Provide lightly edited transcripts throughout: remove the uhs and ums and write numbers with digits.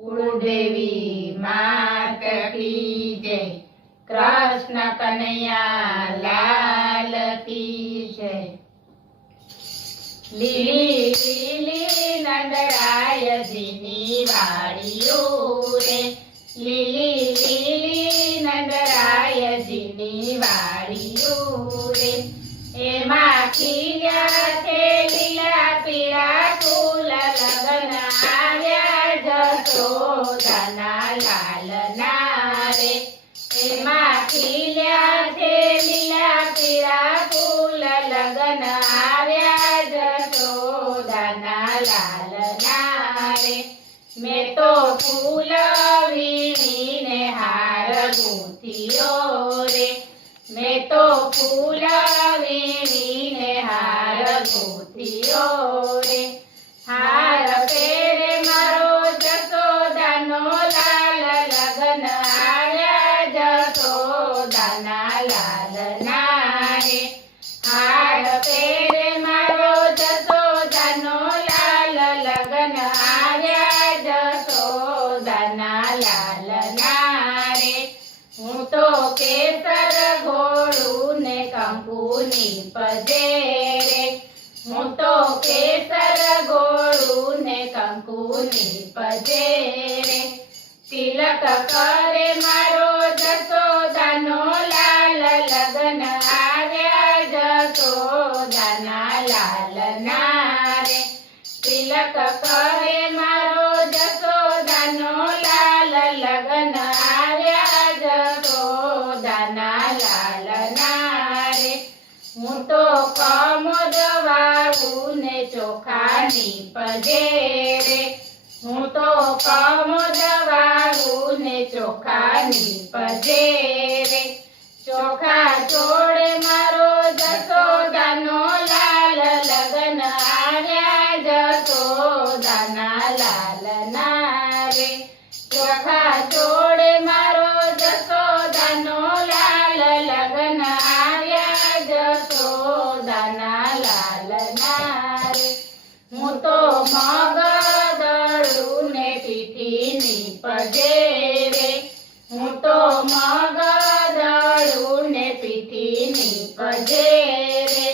કુળદેવી માત કી જય, કૃષ્ણ કનૈયા લાલ કી જય। લીલી લીલી નંદરાયજીની વાડીઓ રે, લીલી લીલી નંદરાયજીની વાડીઓ રે, એમાં ખીલ્યા છે લીલા પીળા ફૂલ, લગન આવ્યા જશોદાના લાલના રે, એમાં ખીલ્યા છે લીલા પીળા ફૂલ, લગન આવ્યા જશોદાના લાલના રે। મેં તો ફૂલ વીણીને હાર ગૂંથ્યો રે, મેં તો ફૂલ વીણીને હાર ગૂંથ્યો રે, હાર પહેરે મારો જશોદાનો લાલ, લગન આવ્યા જશોદાના લાલના રે, હાર પહેરે મારો જશોદાનો લાલ, લગન આવ્યા જશોદાના લાલના રે। હું તો કેસર ઘોડું ને કંકુની પજે રે, હું તો કેસર ઘોડું ને કંકુની પજે રે, તિલક કરે મારો જશોદાનો લાલ, લગન આવ્યા જશોદાના લાલના રે, તિલક કરે મારો જશોદાનો લાલ, લગન આવ્યા જશોદાના લાલના રે। હું તો કમોદ વાળું ને ચોખાની પજે રે, હું તો કમોદ વાળું ને ચોખાની પજે રે, ચોખા જોડે મારો જશોદાનો લાલ, લગન આવ્યા જશોદાના લાલના રે, ચોખા જોડે મારો જશોદાનો લાલ, લગન આવ્યા જશોદાના લાલના રે। હું તો મગદળું ને પીઠીની પજે રે, હું તો મગદળું ને પીઠીની પજે રે,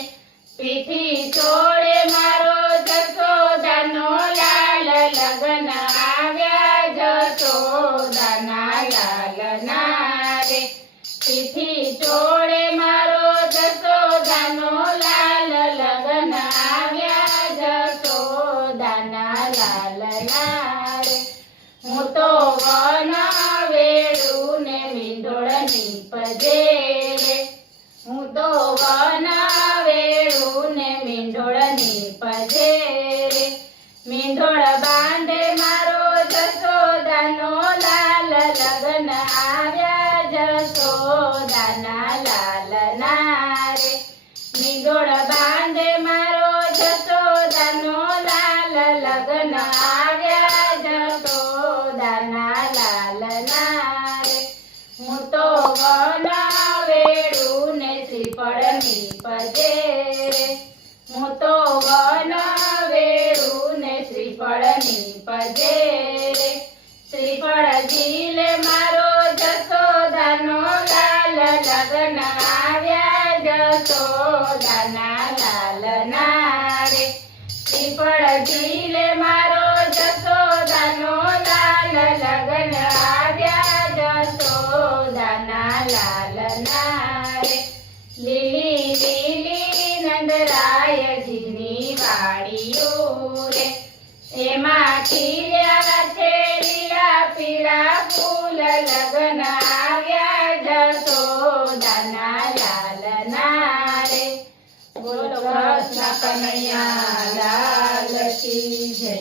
પીઠી જોડે મારો જશોદાનો લાલ, લગન આવ્યા જશોદાના લાલના રે, પીઠી જોડે મારો જશોદાનો લાલ, લગન આવ્યા જશોદાના લાલના રે। હું તો વન વેળું ને મીંઢોળની પજે રે, હું તો વન વેળું ને મીંઢોળની પજે રે, મીંઢોળ બાંધે મારો જશોદાનો લાલ, લગન આવ્યા જશોદાના લાલના રે, મીંઢોળ બાંધે મારો જશોદાનો લાલ, લગન આવ્યા જશોદાના લાલના રે। હું તો વન વેળું ને શ્રીફળની પજે રે, હું તો વન વેળું ને શ્રીફળની પજે રે, શ્રીફળ ઝીલે મારો જશોદાનો લાલ, લગન આવ્યા જશોદાના લાલના રે, શ્રીફળ ઝીલે મારો જશોદાનો લાલ, લગન આવ્યા જશોદાના લાલના રે। લીલી લીલી નંદરાયજીની વાડીઓ રે, એમાં ખીલ્યા છે લીલા પીળા ફૂલ, લગન આવ્યા જશોદાના લાલના રે। બોલો કૃષ્ણ કનૈયા લાલ કી જય।